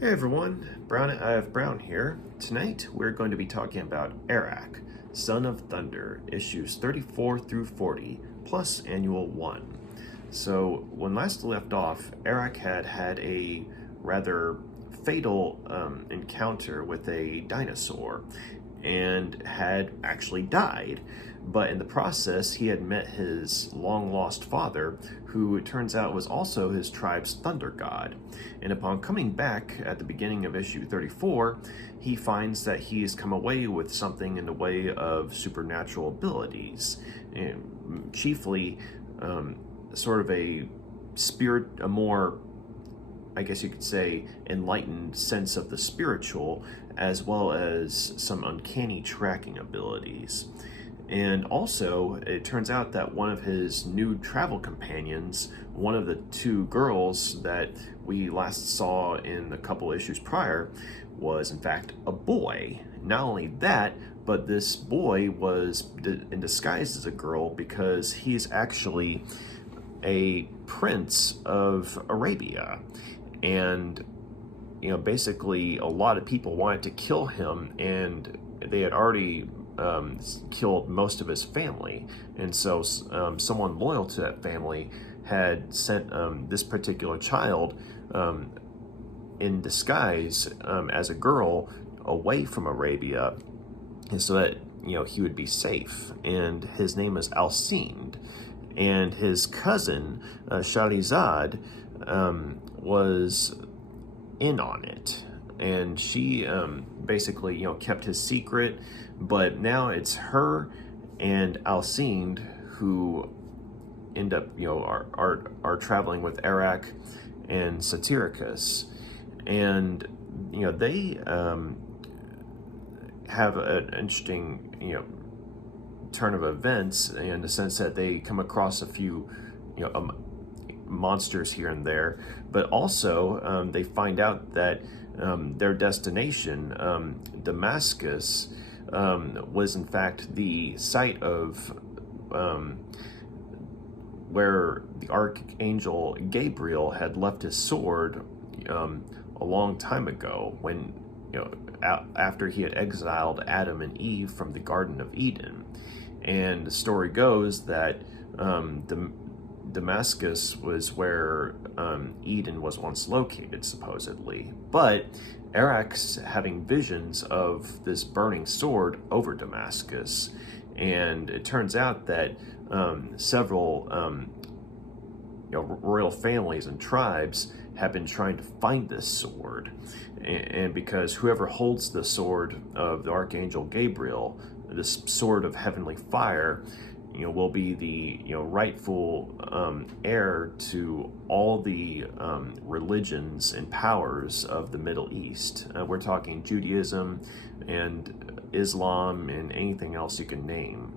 Hey everyone, Brown here. Tonight we're going to be talking about Arak, Son of Thunder, issues 34 through 40, plus Annual 1. So, when last left off, Arak had a rather fatal encounter with a dinosaur and had actually died. But in the process, he had met his long lost father, who it turns out was also his tribe's thunder god. And upon coming back at the beginning of issue 34, he finds that he has come away with something in the way of supernatural abilities, and chiefly sort of a spirit, a more, I guess you could say, enlightened sense of the spiritual, as well as some uncanny tracking abilities. And also, it turns out that one of his new travel companions, one of the two girls that we last saw in a couple issues prior, was in fact a boy. Not only that, but this boy was in disguise as a girl because he's actually a prince of Arabia. And basically a lot of people wanted to kill him, and they had already killed most of his family. And so someone loyal to that family had sent this particular child in disguise as a girl away from Arabia, and so that he would be safe. And his name is Alcinde, and his cousin Shahrazad was in on it, and she basically kept his secret. But now it's her and Alcinde who end up are traveling with Arak and Satyricus, and they have an interesting turn of events, in the sense that they come across a few monsters here and there, but also they find out that their destination, Damascus, was in fact the site of where the Archangel Gabriel had left his sword a long time ago, when after he had exiled Adam and Eve from the Garden of Eden. And the story goes that Damascus was where Eden was once located, supposedly. But Arak's having visions of this burning sword over Damascus, and it turns out that several royal families and tribes have been trying to find this sword, and because whoever holds the sword of the Archangel Gabriel, this sword of heavenly fire, will be the rightful heir to all the religions and powers of the Middle East. We're talking Judaism and Islam and anything else you can name,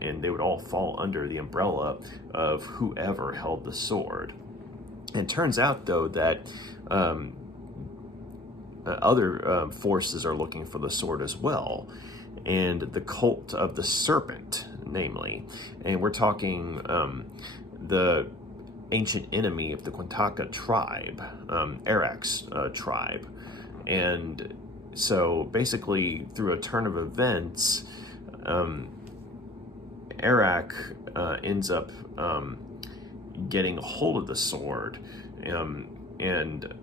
and they would all fall under the umbrella of whoever held the sword. And it turns out, though, that other forces are looking for the sword as well, and the cult of the serpent, namely. And we're talking the ancient enemy of the Quintaka tribe, Arak's tribe. And so basically, through a turn of events, Arak ends up getting a hold of the sword, and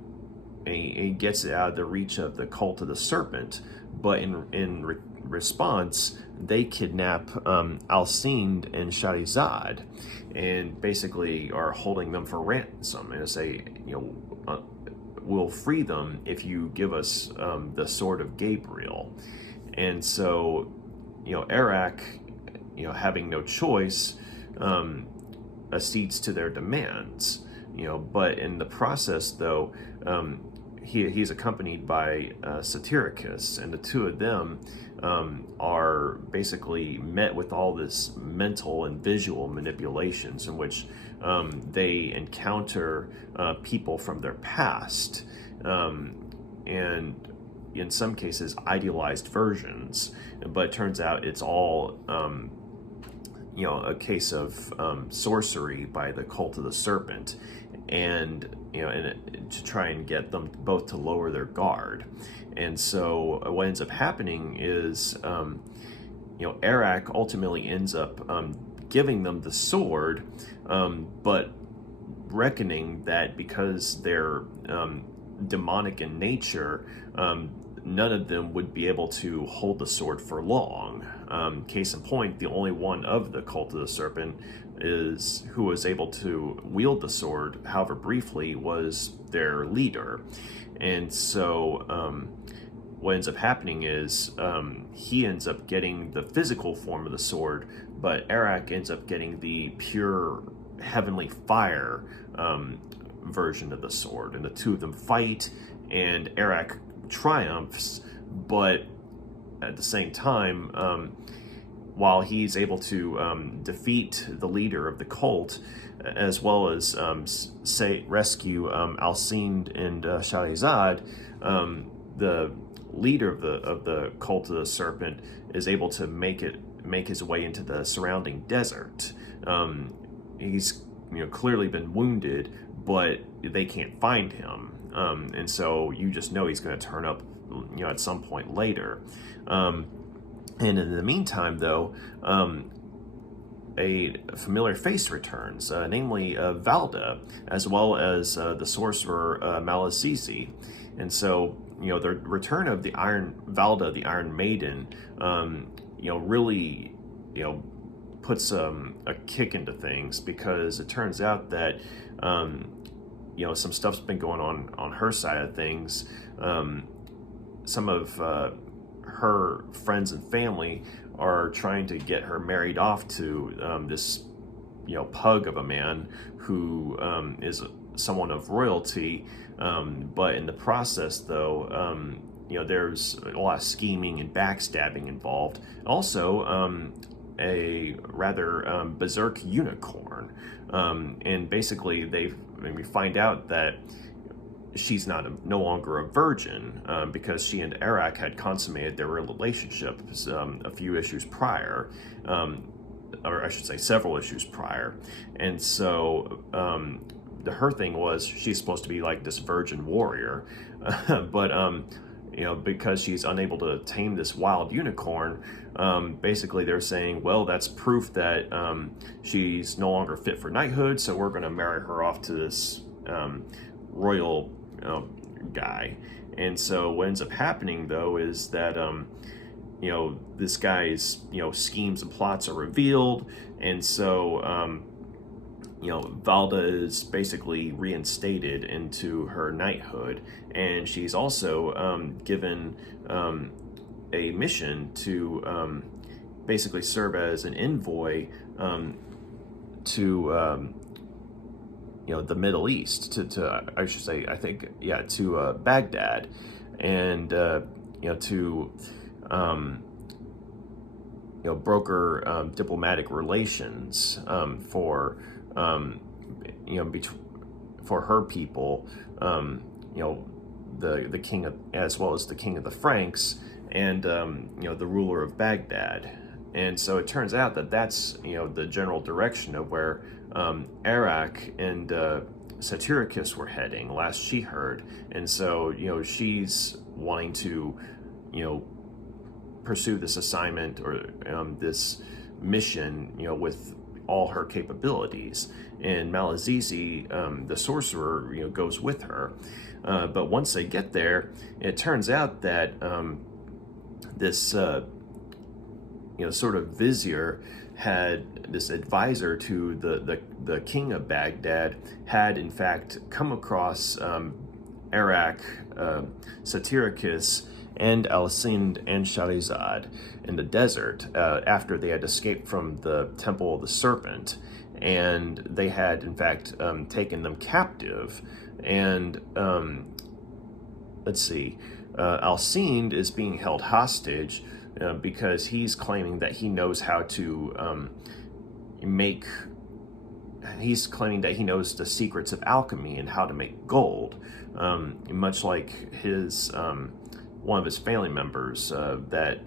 he gets it out of the reach of the cult of the serpent. But in response, they kidnap Alcinde and Shahrazad, and basically are holding them for ransom, and say, we'll free them if you give us the sword of Gabriel. And so, Arak, having no choice, accedes to their demands. But in the process, though, he's accompanied by Satyricus, and the two of them are basically met with all this mental and visual manipulations, in which they encounter people from their past, and in some cases idealized versions. But it turns out it's all a case of sorcery by the cult of the serpent. And to try and get them both to lower their guard. And so what ends up happening is, Arak ultimately ends up giving them the sword, but reckoning that because they're demonic in nature, none of them would be able to hold the sword for long. Case in point, the only one of the cult of the serpent who was able to wield the sword, however briefly, was their leader. And so what ends up happening is he ends up getting the physical form of the sword, but Arak ends up getting the pure heavenly fire version of the sword, and the two of them fight, and Arak triumphs, but at the same time, while he's able to defeat the leader of the cult, as well as rescue Alcinde and Shahrazad, the leader of the cult of the serpent is able to make his way into the surrounding desert. He's clearly been wounded, but they can't find him, and so you just know he's going to turn up at some point later. And in the meantime, though, a familiar face returns, namely Valda, as well as the sorcerer Malazizi. And so, the return of Valda, the Iron Maiden, really, puts a kick into things, because it turns out that, some stuff's been going on her side of things. Some of her friends and family are trying to get her married off to this, pug of a man who is someone of royalty. But in the process, though, there's a lot of scheming and backstabbing involved. Also, a rather berserk unicorn. And basically, we find out that she's no longer a virgin, because she and Arak had consummated their relationship a few issues prior, or I should say several issues prior. And so her thing was she's supposed to be like this virgin warrior, but because she's unable to tame this wild unicorn, basically they're saying, well, that's proof that she's no longer fit for knighthood, so we're going to marry her off to this royal guy. And so what ends up happening, though, is that this guy's schemes and plots are revealed, and so Valda is basically reinstated into her knighthood, and she's also given a mission to basically serve as an envoy to the Middle East, to I should say, I think, to Baghdad, and to broker diplomatic relations for for her people, the king of, as well as the king of the Franks, and the ruler of Baghdad. And so it turns out that that's the general direction of where Arak and Satyricus were heading, last she heard. And so she's wanting to pursue this assignment, or this mission with all her capabilities. And Malazizi, the sorcerer, goes with her. But once they get there, it turns out that this sort of vizier had this advisor to the king of Baghdad, had in fact come across Arak, Satyricus, and Alcinde and Shahrazad in the desert after they had escaped from the Temple of the Serpent, and they had in fact taken them captive. And Alcinde is being held hostage because he's claiming that he knows how to he's claiming that he knows the secrets of alchemy and how to make gold, much like his one of his family members that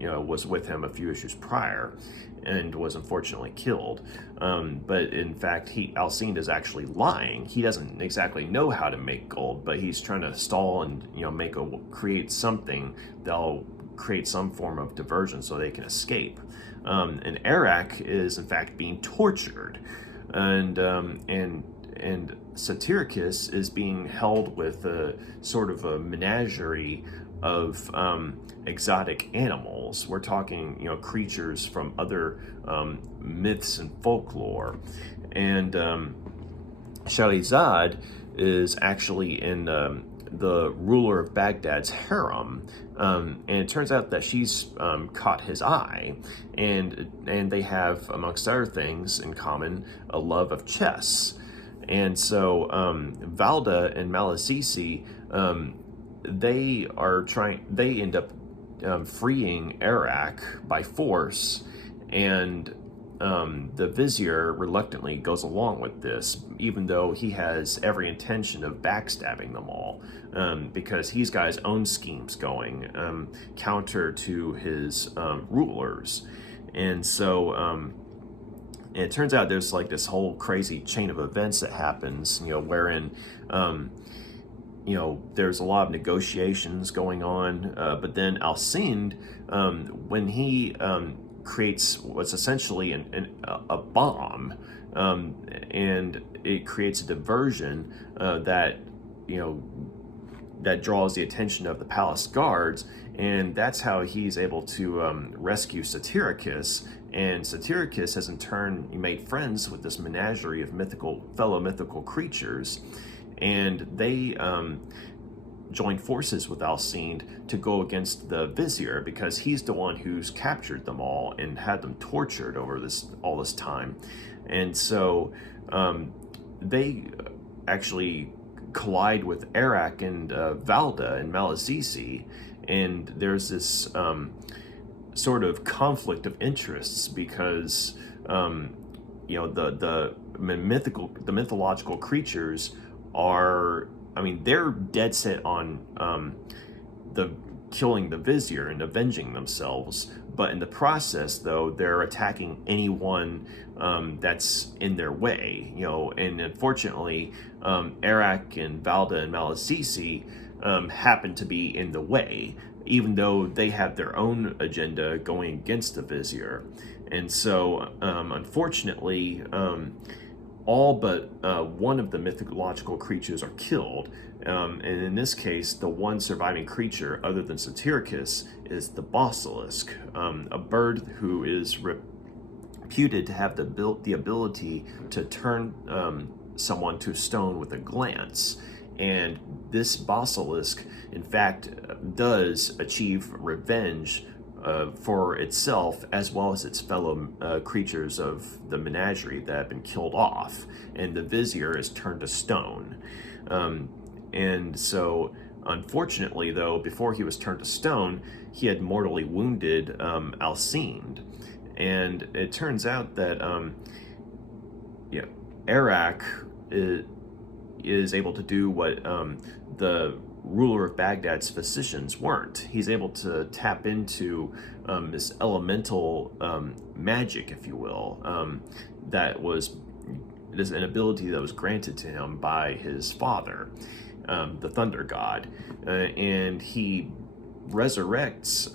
was with him a few issues prior. and was unfortunately killed. But in fact, Alcinde is actually lying. He doesn't exactly know how to make gold, but he's trying to stall and create something that'll create some form of diversion so they can escape. And Arak is in fact being tortured, and Satyricus is being held with a sort of a menagerie of exotic animals. We're talking, creatures from other myths and folklore. And Shahrazad is actually in the ruler of Baghdad's harem, and it turns out that she's caught his eye, and they have, amongst other things in common, a love of chess. And so Valda and Malasisi, they end up freeing Arak by force, and the vizier reluctantly goes along with this, even though he has every intention of backstabbing them all, because he's got his own schemes going counter to his rulers. And so it turns out there's like this whole crazy chain of events that happens, wherein there's a lot of negotiations going on, but then Alcinde, when he creates what's essentially a bomb, and it creates a diversion that draws the attention of the palace guards, and that's how he's able to rescue Satyricus. And Satyricus has in turn made friends with this menagerie of fellow mythical creatures, and they joined forces with Alcinde to go against the vizier, because he's the one who's captured them all and had them tortured over all this time. And so they actually collide with Arak and Valda and Malasisi, and there's this sort of conflict of interests, because the mythological creatures are, they're dead set on killing the vizier and avenging themselves, but in the process, though, they're attacking anyone that's in their way, and unfortunately, Arak and Valda and Malasisi happen to be in the way, even though they have their own agenda going against the vizier. And so, unfortunately, all but one of the mythological creatures are killed. And in this case, the one surviving creature, other than Satyricus, is the basilisk, a bird who is reputed to have the ability to turn someone to stone with a glance. And this basilisk, in fact, does achieve revenge for itself, as well as its fellow creatures of the menagerie that have been killed off, and the vizier is turned to stone. And so, unfortunately, though, before he was turned to stone, he had mortally wounded Alcinde. And it turns out that Arak is able to do what the ruler of Baghdad's physicians weren't. He's able to tap into this elemental magic, if you will, that was an ability that was granted to him by his father, the thunder god, and he resurrects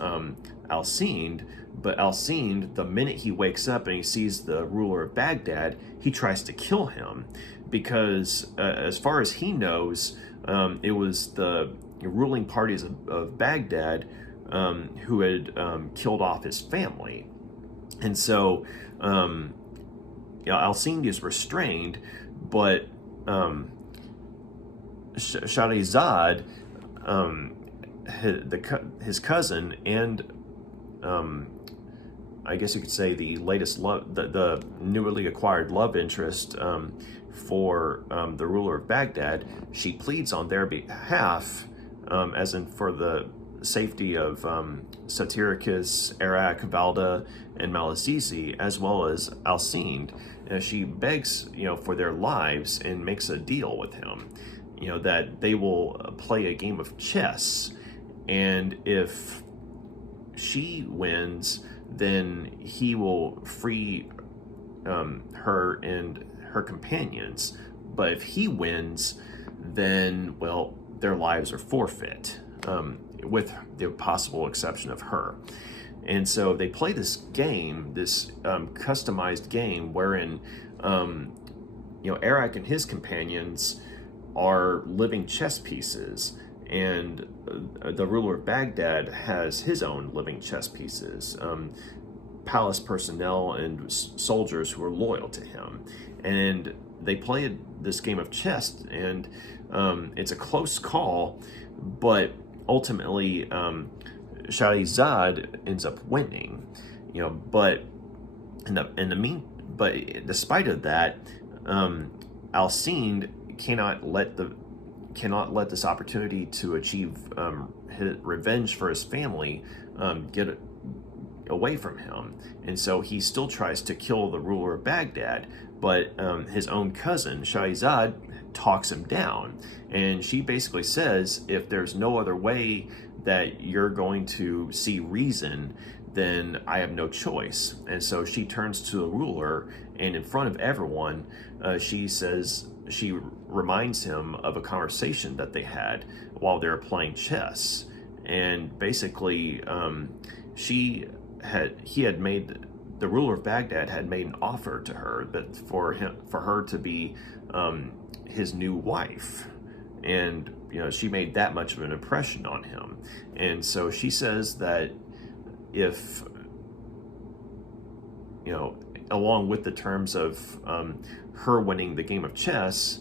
Alcinde. But Alcinde, the minute he wakes up and he sees the ruler of Baghdad, he tries to kill him, because as far as he knows, it was the ruling parties of Baghdad who had killed off his family. And so Alcinde is restrained, but Shahrazad, his cousin, and I guess you could say the latest the newly acquired love interest for the ruler of Baghdad, she pleads on their behalf, as in for the safety of Satyricus, Arak, Valda, and Malasisi, as well as Alcinde. She begs, for their lives and makes a deal with him, that they will play a game of chess, and if she wins, then he will free her and her companions. But if he wins, then, well, their lives are forfeit, with the possible exception of her. And so they play this game, this customized game, wherein Arak and his companions are living chess pieces, and the ruler of Baghdad has his own living chess pieces, palace personnel and soldiers who are loyal to him. And they play this game of chess, and it's a close call, but ultimately Shahrazad ends up winning. But but despite of that, Alcinde cannot let this opportunity to achieve his revenge for his family get away from him, and so he still tries to kill the ruler of Baghdad. But his own cousin Shahrazad talks him down, and she basically says, if there's no other way that you're going to see reason, then I have no choice. And so she turns to the ruler, and in front of everyone, she reminds him of a conversation that they had while they were playing chess. And basically, the ruler of Baghdad had made an offer to her that for her to be his new wife. And she made that much of an impression on him. And so she says that if along with the terms of her winning the game of chess,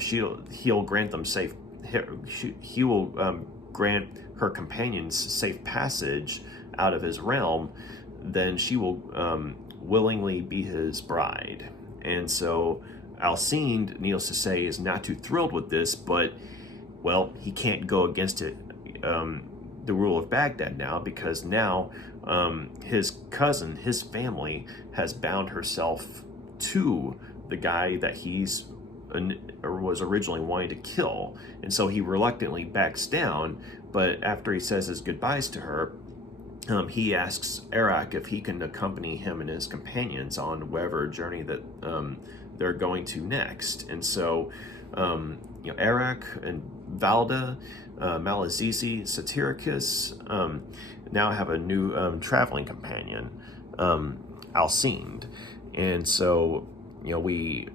he'll grant them he will grant her companions safe passage out of his realm, then she will willingly be his bride. And so Alcinde, needless to say, is not too thrilled with this, but, well, he can't go against it, the rule of Baghdad now, because now his cousin, his family, has bound herself to the guy that was originally wanting to kill. And so he reluctantly backs down, but after he says his goodbyes to her, he asks Arak if he can accompany him and his companions on whatever journey that they're going to next. And so, Arak and Valda, Malazizi, Satyricus now have a new traveling companion, Alcinde. And so, we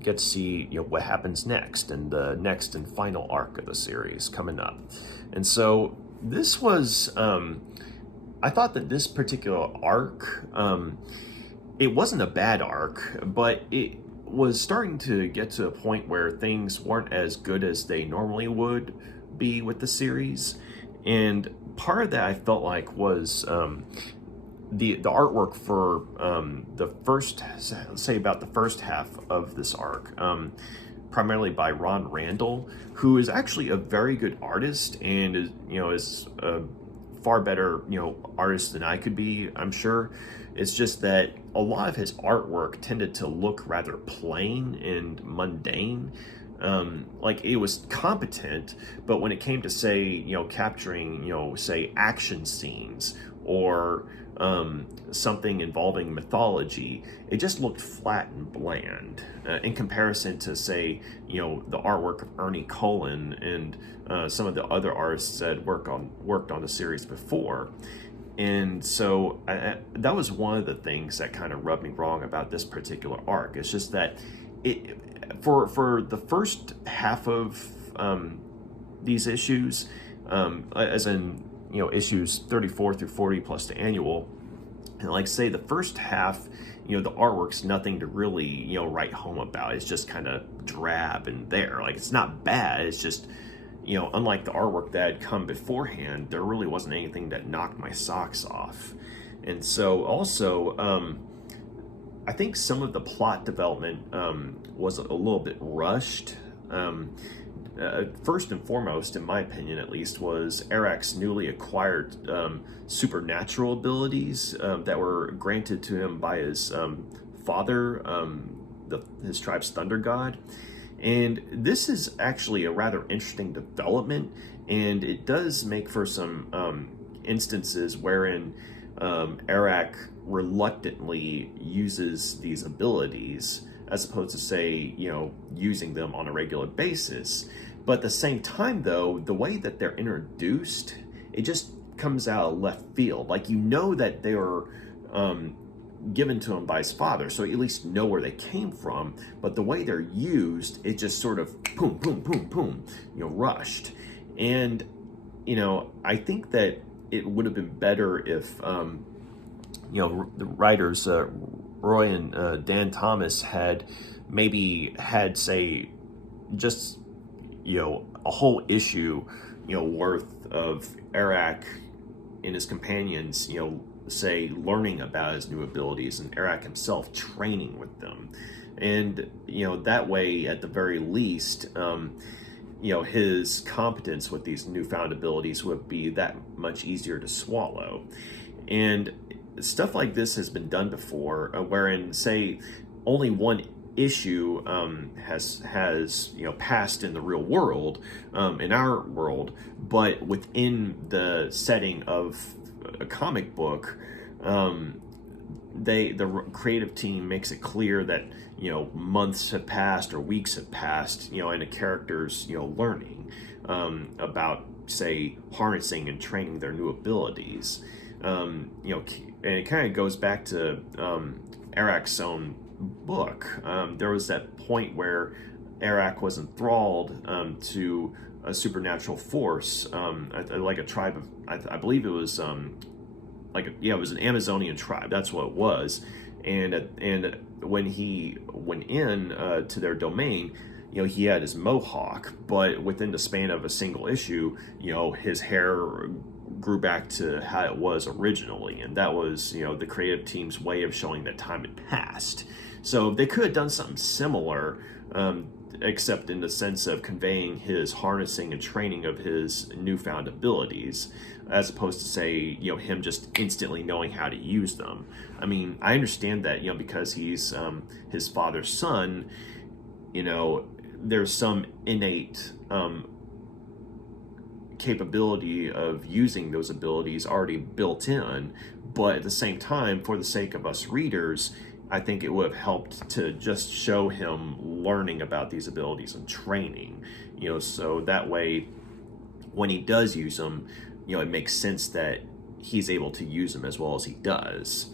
get to see what happens next in the next and final arc of the series coming up. And so this was, I thought that this particular arc, it wasn't a bad arc, but it was starting to get to a point where things weren't as good as they normally would be with the series. And part of that I felt like was the artwork for the first, say about the first half of this arc, primarily by Randall, who is actually a very good artist and is a far better artist than I could be, I'm sure. It's just that a lot of his artwork tended to look rather plain and mundane. Like it was competent, but when it came to say capturing say action scenes or something involving mythology, it just looked flat and bland in comparison to, say, the artwork of Ernie Cullen and some of the other artists that worked on the series before. And so that was one of the things that kind of rubbed me wrong about this particular arc. It's just that for the first half of these issues, as in issues 34 through 40 plus the annual, and like say the first half, the artwork's nothing to really write home about. It's just kind of drab and there. Like, it's not bad. It's just unlike the artwork that had come beforehand, there really wasn't anything that knocked my socks off. And so also, I think some of the plot development was a little bit rushed. First and foremost, in my opinion at least, was Arak's newly acquired supernatural abilities that were granted to him by his father, his tribe's thunder god. And this is actually a rather interesting development, and it does make for some instances wherein Arak reluctantly uses these abilities as opposed to, say, using them on a regular basis. But at the same time, though, the way that they're introduced, it just comes out of left field. Like, that they were given to him by his father, so you at least know where they came from. But the way they're used, it just sort of boom, boom, boom, boom, rushed. And, I think that it would have been better if, the writers, Roy and Dan Thomas, had say, just, a whole issue, worth of Arak and his companions, say, learning about his new abilities, and Arak himself training with them. And, that way, at the very least, his competence with these newfound abilities would be that much easier to swallow. And stuff like this has been done before, wherein, say, only one issue has passed in the real world, in our world, but within the setting of a comic book, the creative team makes it clear that months have passed or weeks have passed, and a character's learning about, say, harnessing and training their new abilities. And it kind of goes back to Arak's own book. There was that point where Arak was enthralled to a supernatural force, like a tribe of, I believe it was it was an Amazonian tribe. That's what it was. And when he went in to their domain, he had his mohawk, but within the span of a single issue, his hair grew back to how it was originally, and that was, the creative team's way of showing that time had passed. So they could have done something similar, except in the sense of conveying his harnessing and training of his newfound abilities, as opposed to, say, him just instantly knowing how to use them. I mean, I understand that, because he's his father's son, there's some innate capability of using those abilities already built in, but at the same time, for the sake of us readers, I think it would have helped to just show him learning about these abilities and training, so that way, when he does use them, it makes sense that he's able to use them as well as he does.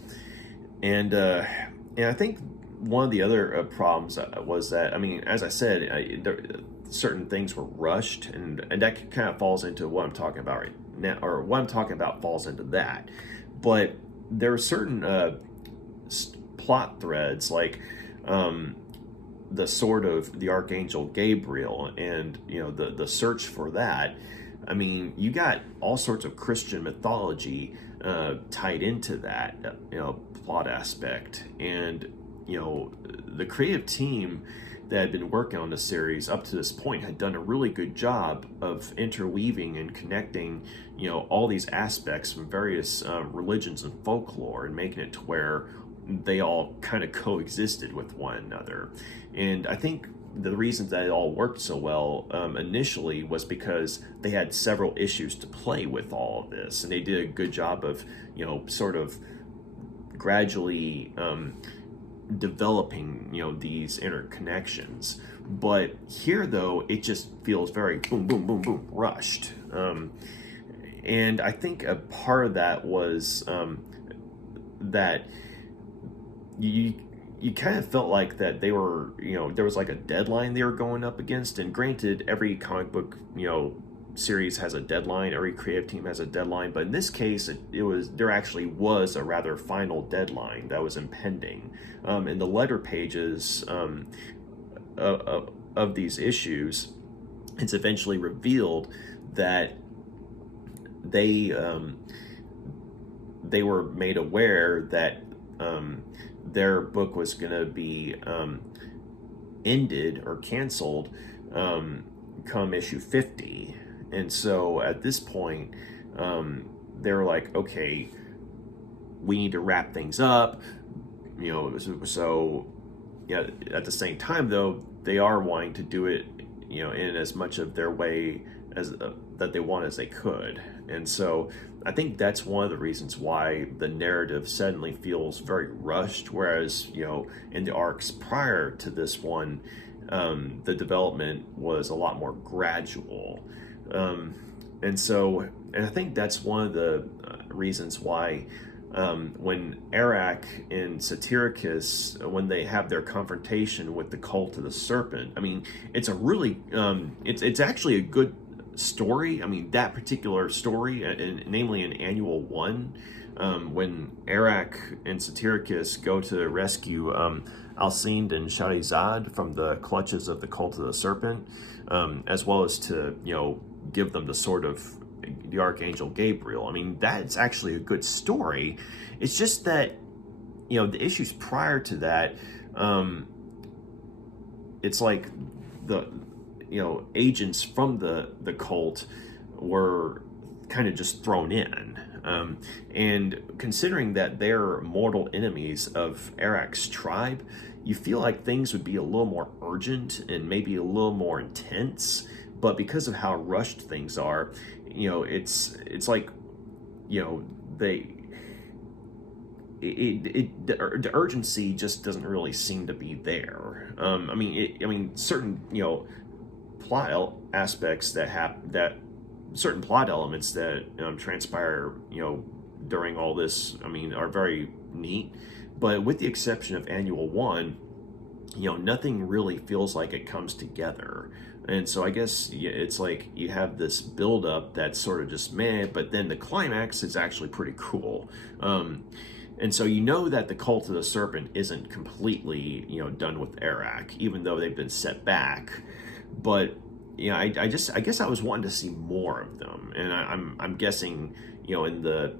And I think one of the other problems was that, I mean, as I said, certain things were rushed, and that kind of falls into what I'm talking about right now, or what I'm talking about falls into that. But there are certain plot threads, like the sword of the Archangel Gabriel, and the search for that. I mean, you got all sorts of Christian mythology tied into that plot aspect, and the creative team that had been working on the series up to this point had done a really good job of interweaving and connecting all these aspects from various religions and folklore, and making it to where they all kind of coexisted with one another. And I think the reasons that it all worked so well initially was because they had several issues to play with all of this, and they did a good job of sort of gradually developing these interconnections. But here, though, it just feels very boom, boom, boom, boom, rushed. And I think a part of that was that you kind of felt like that they were, there was like a deadline they were going up against. And granted, every comic book, series has a deadline, every creative team has a deadline, but in this case, there actually was a rather final deadline that was impending. In the letter pages of these issues, it's eventually revealed that they were made aware that their book was going to be ended or canceled come issue 50. And so at this point, they were like, okay, we need to wrap things up. So yeah, at the same time, though, they are wanting to do it, in as much of their way as that they want as they could. And so I think that's one of the reasons why the narrative suddenly feels very rushed, whereas in the arcs prior to this one, the development was a lot more gradual. And I think that's one of the reasons why when Arak and Satyricus, when they have their confrontation with the cult of the serpent, I mean, it's a really, it's actually a good story. I mean, that particular story, namely in Annual 1, when Arak and Satyricus go to rescue Alcinde and Shahrazad from the clutches of the cult of the serpent, as well as to, give them the sword of the Archangel Gabriel. I mean, that's actually a good story. It's just that, the issues prior to that, it's like the, agents from the cult were kind of just thrown in. And considering that they're mortal enemies of Arak's tribe, you feel like things would be a little more urgent and maybe a little more intense. But because of how rushed things are, it's like, the urgency just doesn't really seem to be there. Certain plot aspects that certain plot elements that transpire during all this, are very neat. But with the exception of Annual 1, nothing really feels like it comes together. And so I guess it's like you have this buildup that's sort of just meh, but then the climax is actually pretty cool. And so that the cult of the serpent isn't completely done with Arak, even though they've been set back. But I guess I was wanting to see more of them, and I'm guessing in the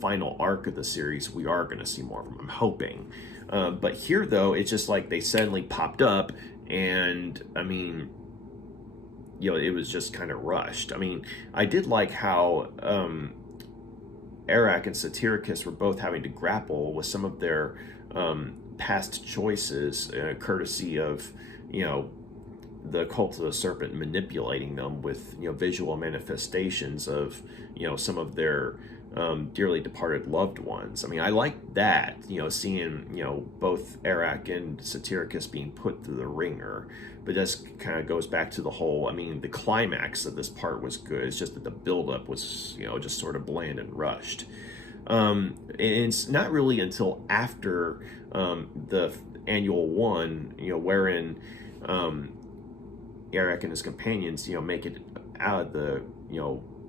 final arc of the series we are going to see more of them. I'm hoping. But here though, it's just like they suddenly popped up, and it was just kind of rushed. I did like how Arak and Satyricus were both having to grapple with some of their past choices, courtesy of the cult of the serpent manipulating them with visual manifestations of some of their dearly departed loved ones. I like that, seeing both Arak and Satyricus being put through the ringer. But this kind of goes back to the whole, the climax of this part was good. It's just that the buildup was just sort of bland and rushed. And it's not really until after the Annual 1, wherein Arak and his companions make it out of the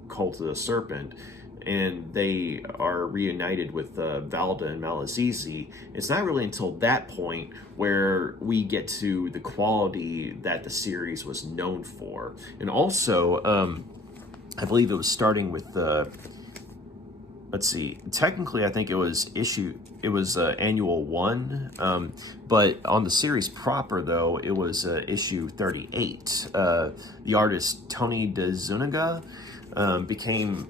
cult of the serpent, and they are reunited with Valda and Malazizi. It's not really until that point where we get to the quality that the series was known for. And also, I believe it was starting with let's see, technically I think it was Annual 1, but on the series proper though, it was issue 38. The artist Tony Dezuniga became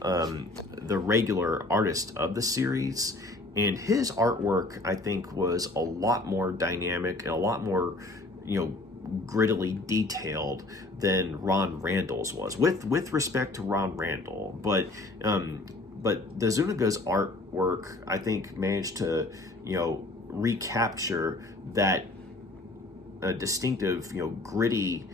the regular artist of the series, and his artwork I think was a lot more dynamic and a lot more grittily detailed than Ron Randall's was, with respect to Ron Randall. But Dezuniga's artwork I think managed to recapture that distinctive gritty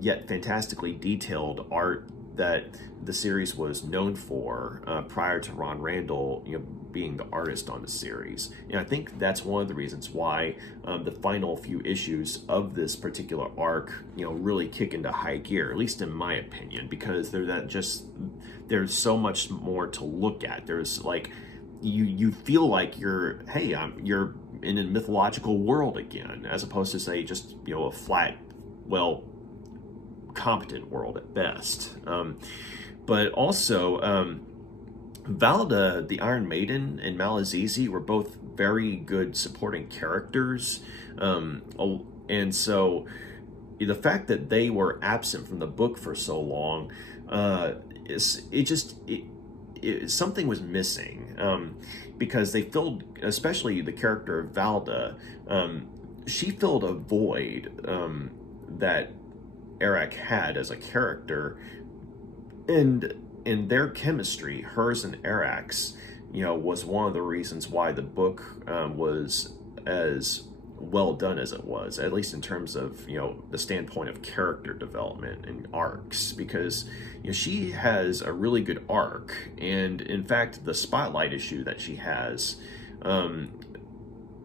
yet fantastically detailed art that the series was known for prior to Ron Randall being the artist on the series. And I think that's one of the reasons why the final few issues of this particular arc really kick into high gear, at least in my opinion, because there's so much more to look at. There's like you feel like you're in a mythological world again, as opposed to say just a flat, competent world at best. But also Valda, the Iron Maiden, and Malazizi were both very good supporting characters, and so the fact that they were absent from the book for so long, something was missing, because they filled, especially the character of Valda, she filled a void that Arak had as a character, and in their chemistry, hers and Arak's, was one of the reasons why the book was as well done as it was, at least in terms of the standpoint of character development and arcs, because she has a really good arc, and in fact the spotlight issue that she has,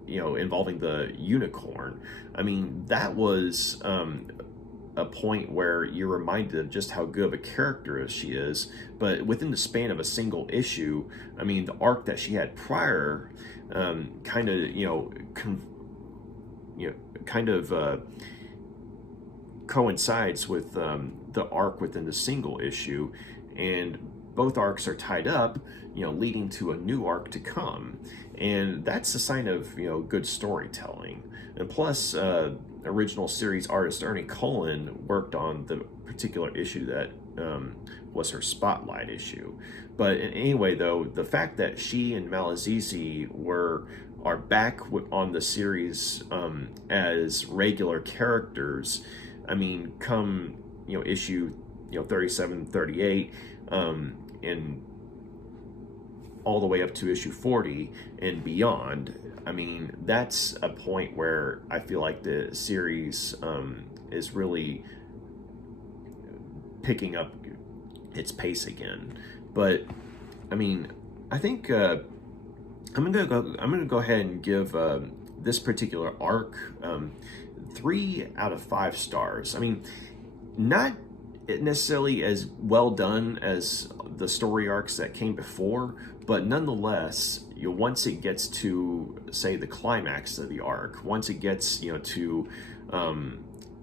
involving the unicorn, I mean, that was a point where you're reminded of just how good of a character she is. But within the span of a single issue, I mean, the arc that she had prior kind of coincides with the arc within the single issue, and both arcs are tied up, leading to a new arc to come, and that's a sign of good storytelling. And plus, original series artist Ernie Cullen worked on the particular issue that was her spotlight issue. But anyway, though, the fact that she and Malazizi are back on the series as regular characters, I mean, come issue 37, 38, and all the way up to issue 40 and beyond, I mean, that's a point where I feel like the series is really picking up its pace again. But I mean, I think I'm gonna go ahead and give this particular arc 3 out of 5 stars. I mean, not necessarily as well done as the story arcs that came before, but nonetheless, once it gets to, say, the climax of the arc, once it gets to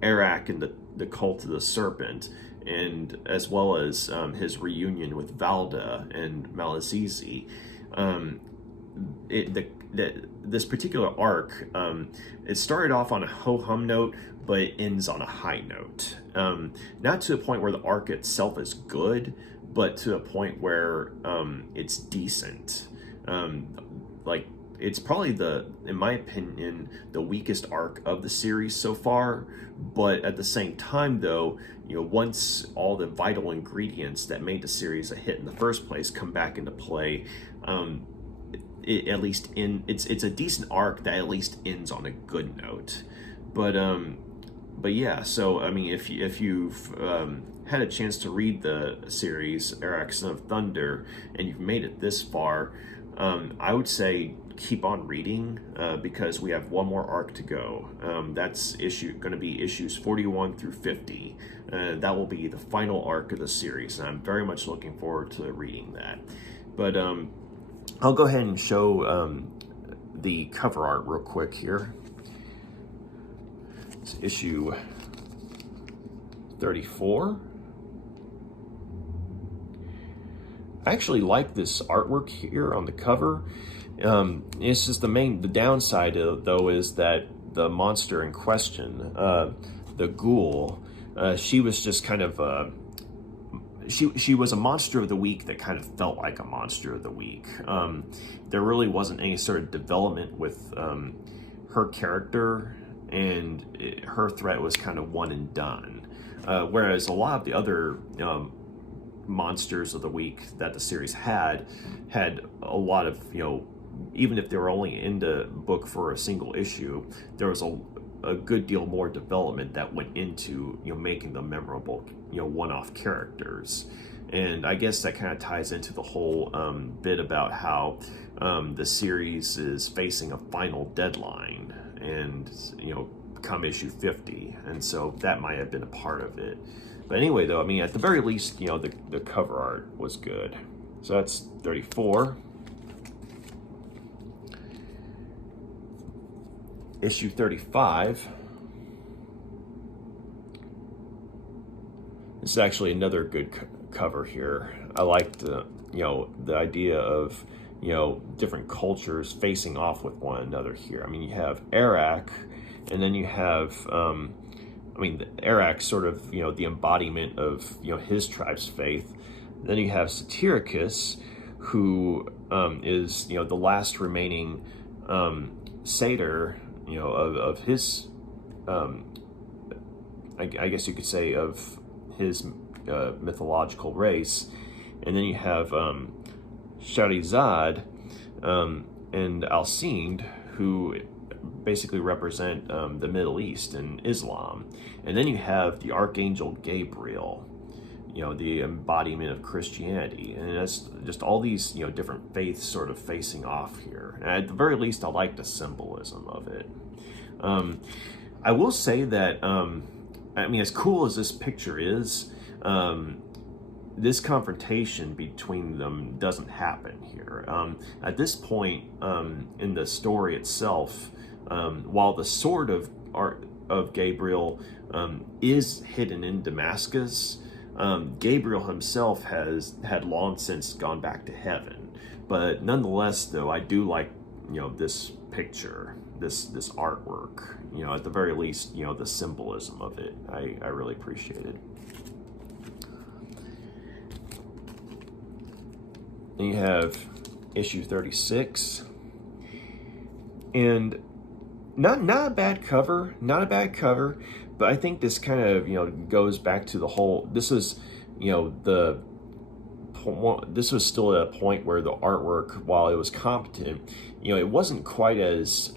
Arak and the cult of the serpent, and as well as his reunion with Valda and Malazizi, this particular arc, it started off on a ho-hum note, but it ends on a high note. Not to a point where the arc itself is good, but to a point where it's decent. Like, it's probably in my opinion, the weakest arc of the series so far. But at the same time, though, once all the vital ingredients that made the series a hit in the first place come back into play, it's a decent arc that at least ends on a good note. But yeah, so I mean, if you've had a chance to read the series Arak, Son of Thunder, and you've made it this far, I would say keep on reading, because we have one more arc to go. That's going to be issues 41 through 50. That will be the final arc of the series, and I'm very much looking forward to reading that. But I'll go ahead and show the cover art real quick here. It's issue 34. I actually like this artwork here on the cover. It's just the downside though is that the monster in question, the ghoul, she was just kind of she was a monster of the week that kind of felt like a monster of the week. There really wasn't any sort of development with her character, and her threat was kind of one and done. Whereas a lot of the other monsters of the week that the series had a lot of, even if they were only in the book for a single issue, there was a good deal more development that went into making them memorable, one-off characters. And I guess that kind of ties into the whole bit about how the series is facing a final deadline, and come issue 50, and so that might have been a part of it. But anyway, though, I mean, at the very least, the cover art was good. So that's 34. Issue 35. This is actually another good cover here. I like the idea of, different cultures facing off with one another here. I mean, you have Arak, and then you have, Arak's sort of, the embodiment of, his tribe's faith. Then you have Satyricus, who is, the last remaining satyr, of his I guess you could say, of his mythological race. And then you have Shahrazad and Alcinde, who basically represent the Middle East and Islam. And then you have the Archangel Gabriel, the embodiment of Christianity. And that's just all these, different faiths sort of facing off here. And at the very least, I like the symbolism of it. I will say that, as cool as this picture is, this confrontation between them doesn't happen here. At this point in the story itself, while the sword of Gabriel is hidden in Damascus, Gabriel himself had long since gone back to heaven. But nonetheless, though, I do like this picture, this artwork. At the very least, the symbolism of it, I really appreciated. Then you have issue 36, and not a bad cover, but I think this kind of goes back to the whole. This is this was still at a point where the artwork, while it was competent, it wasn't quite as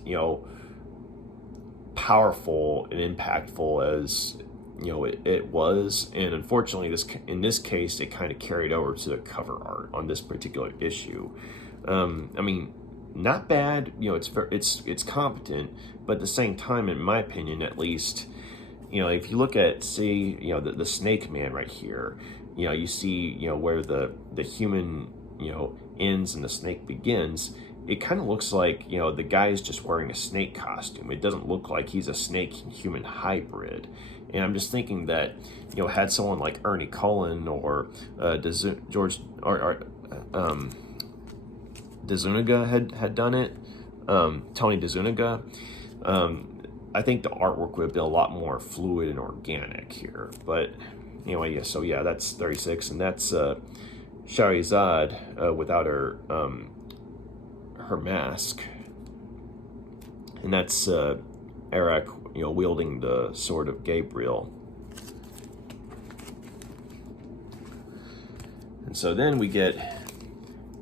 powerful and impactful as it was, and unfortunately in this case it kind of carried over to the cover art on this particular issue. Not bad, it's competent, but at the same time, in my opinion at least, if you look at, say, the Snake Man right here, you see where the human ends and the snake begins. It kind of looks like the guy is just wearing a snake costume. It doesn't look like he's a snake and human hybrid. And I'm just thinking that had someone like Ernie Cullen or Dezuniga had done it, Tony Dezuniga, I think the artwork would have been a lot more fluid and organic here. But anyway, yeah. So yeah, that's 36, and that's Shahrazad without her mask, and that's Arak, wielding the sword of Gabriel. And so then we get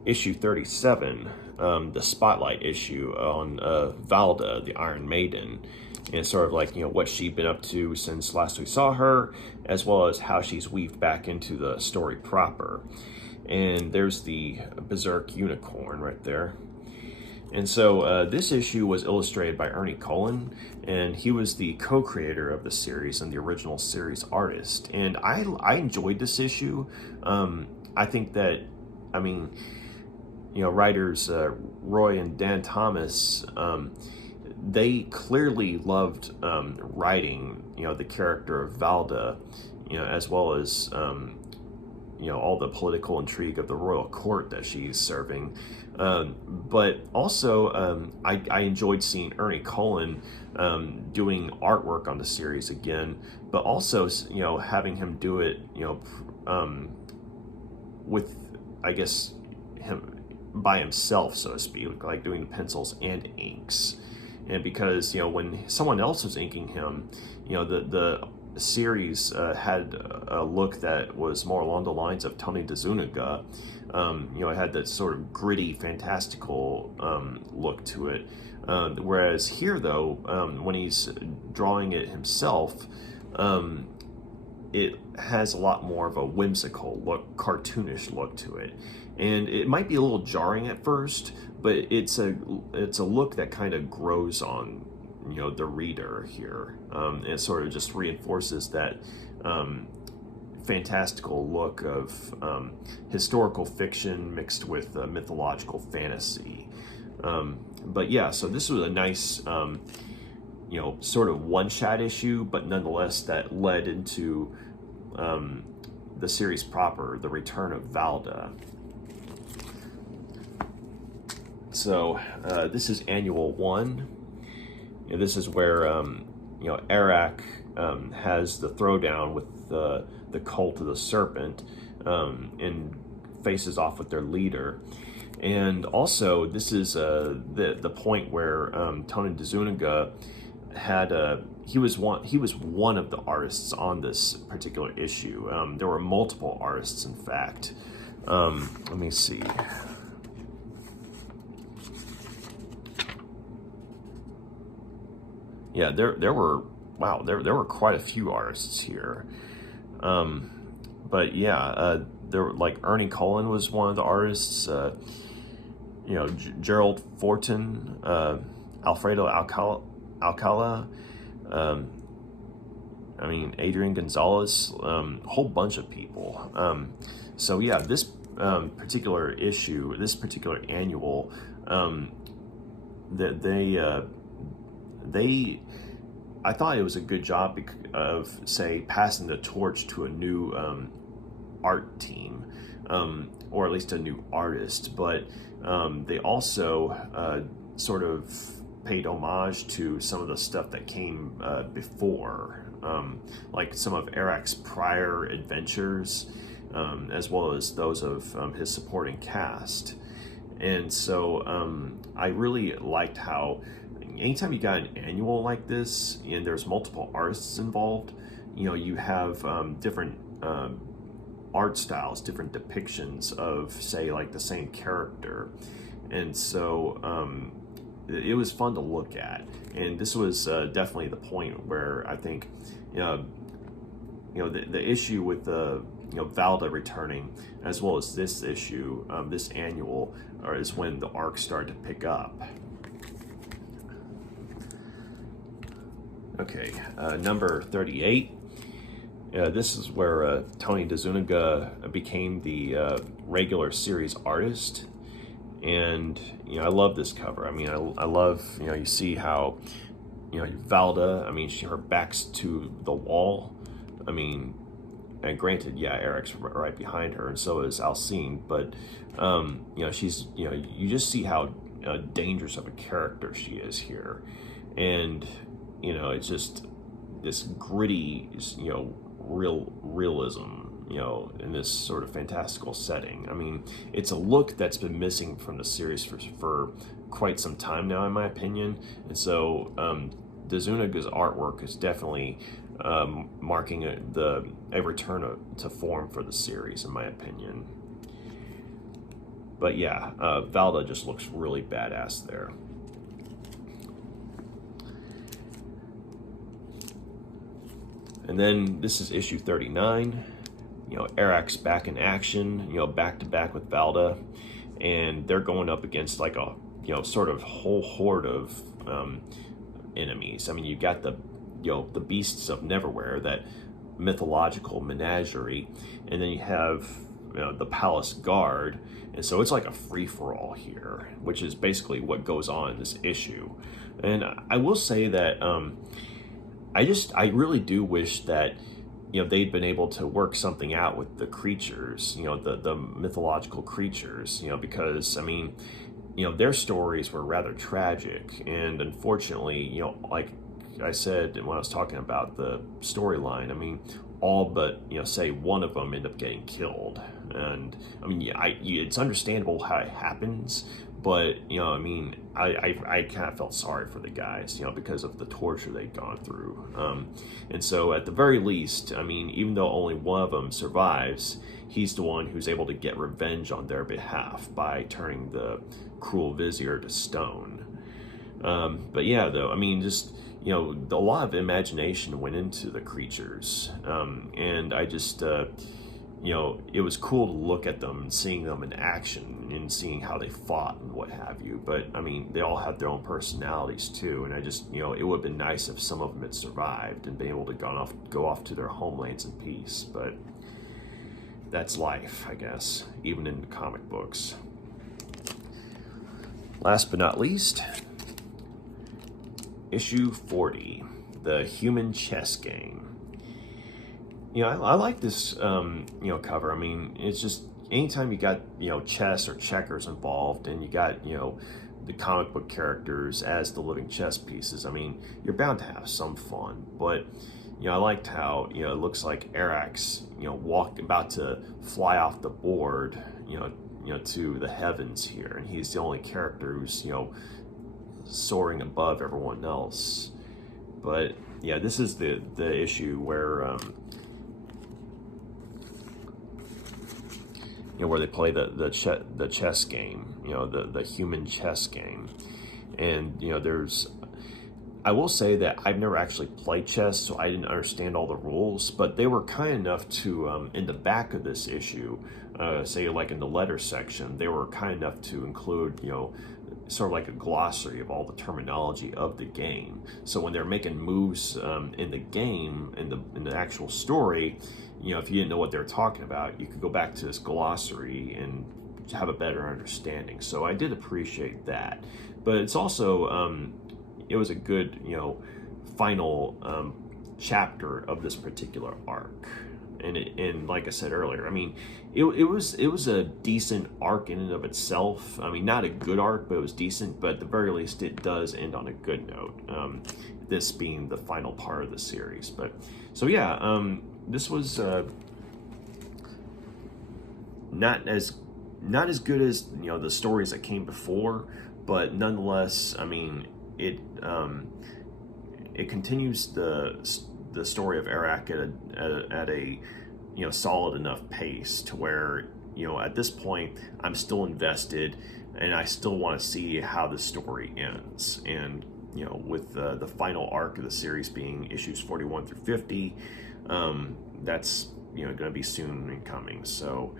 issue 37, the spotlight issue on Valda, the Iron Maiden, and sort of like what she'd been up to since last we saw her, as well as how she's weaved back into the story proper. And there's the Berserk unicorn right there. And so this issue was illustrated by Ernie Cullen, and he was the co-creator of the series and the original series artist. And I enjoyed this issue. I think that, writers Roy and Dan Thomas, they clearly loved writing, the character of Valda, as well as, all the political intrigue of the royal court that she's serving. But also, I enjoyed seeing Ernie Cullen doing artwork on the series again, but also, having him do it, with, I guess, him by himself, so to speak, like doing the pencils and inks. And because, when someone else was inking him, the series had a look that was more along the lines of Tony Dezuniga. It had that sort of gritty, fantastical look to it. Whereas here, though, when he's drawing it himself, it has a lot more of a whimsical look, cartoonish look to it. And it might be a little jarring at first, but it's a look that kind of grows on the reader here. It sort of just reinforces that fantastical look of historical fiction mixed with mythological fantasy. But yeah, so this was a nice sort of one-shot issue, but nonetheless that led into the series proper, the return of Valda. So this is annual 1. And this is where Arak has the throwdown with the cult of the serpent, and faces off with their leader. And also, this is the point where Tony Dezuniga had he was one of the artists on this particular issue. There were multiple artists, in fact. Let me see. Yeah, there were there were quite a few artists here. But yeah, there were, like, Ernie Cullen was one of the artists. Gerald Fortin, Alfredo Alcala. Um, Adrian Gonzalez, a whole bunch of people. So yeah, this particular issue, this particular annual, that they I thought it was a good job of, say, passing the torch to a new art team, or at least a new artist. But they also sort of paid homage to some of the stuff that came before, like some of Arak's prior adventures, as well as those of his supporting cast. And so I really liked how anytime you got an annual like this and there's multiple artists involved, you have different art styles, different depictions of, say, like the same character. And so it was fun to look at. And this was definitely the point where I think, the issue with the Valda returning, as well as this issue, this annual, is when the arc started to pick up. Okay, number 38. This is where Tony Dezuniga became the regular series artist. And, I love this cover. I love, you see how, Valda, her back's to the wall. And granted, yeah, Arak's right behind her, and so is Alcine. But, she's, you just see how dangerous of a character she is here. And, it's just this gritty, realism, in this sort of fantastical setting. It's a look that's been missing from the series for quite some time now, in my opinion. And so Dezuniga's artwork is definitely marking a return to form for the series, in my opinion. But yeah, Valda just looks really badass there. And then this is issue 39. Arak's back in action, back to back with Valda, and they're going up against like a, sort of whole horde of enemies. You got the beasts of Neverwhere, that mythological menagerie, and then you have the palace guard, and so it's like a free-for-all here, which is basically what goes on in this issue. And I will say that I really do wish that they'd been able to work something out with the creatures, the mythological creatures, because their stories were rather tragic, and unfortunately, like I said when I was talking about the storyline, all but say one of them end up getting killed. And it's understandable how it happens, but I kind of felt sorry for the guys, because of the torture they'd gone through. And so at the very least, even though only one of them survives, he's the one who's able to get revenge on their behalf by turning the cruel vizier to stone. But yeah, though, just a lot of imagination went into the creatures, and I just it was cool to look at them and seeing them in action and seeing how they fought and what have you. But they all had their own personalities too, and I just it would have been nice if some of them had survived and been able to go off to their homelands in peace. But that's life, I guess, even in the comic books. Last but not least, issue 40, The Human Chess Game. I like this, cover. It's just anytime you got, chess or checkers involved, and you got, the comic book characters as the living chess pieces, you're bound to have some fun. But, I liked how, it looks like Arak's, about to fly off the board, to the heavens here, and he's the only character who's, soaring above everyone else. But yeah, this is the issue where where they play the chess game, the human chess game. And I will say that I've never actually played chess, so I didn't understand all the rules, but they were kind enough to, in the back of this issue, say like in the letter section, they were kind enough to include, sort of like a glossary of all the terminology of the game. So when they're making moves in the game, in the actual story, if you didn't know what they're talking about, you could go back to this glossary and have a better understanding. So I did appreciate that. But it's also, it was a good, final chapter of this particular arc. And like I said earlier, I mean, it was a decent arc in and of itself. I mean, not a good arc, but it was decent. But at the very least, it does end on a good note. This being the final part of the series. But so yeah, this was not as good as the stories that came before, but nonetheless, I mean, it continues the story of Arak at a solid enough pace to where at this point I'm still invested and I still want to see how the story ends. And with the final arc of the series being issues 41 through 50, that's going to be soon in coming. So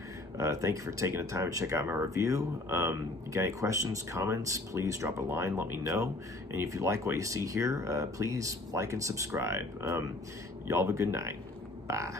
thank you for taking the time to check out my review. You got any questions, comments, please drop a line, let me know. And if you like what you see here, please like and subscribe. Y'all have a good night. Bye.